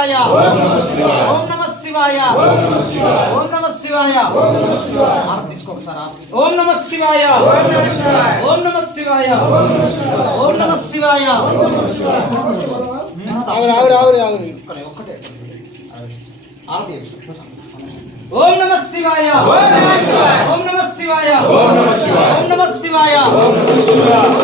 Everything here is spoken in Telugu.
శివాయ ఓం నమ శివాయ ఓం నమ శివాయ తీసుకో ఒకసారి. ఓం నమ శివాయ ఓం నమ శివాయ ఓం నమ శివాయ ఒక్కటే తీసుకో. ఓం నమ శివాయ ఓం నమ శివాయ ఓం నమ శివాయ ఓం నమ శివాయ ఓం నమ శివాయ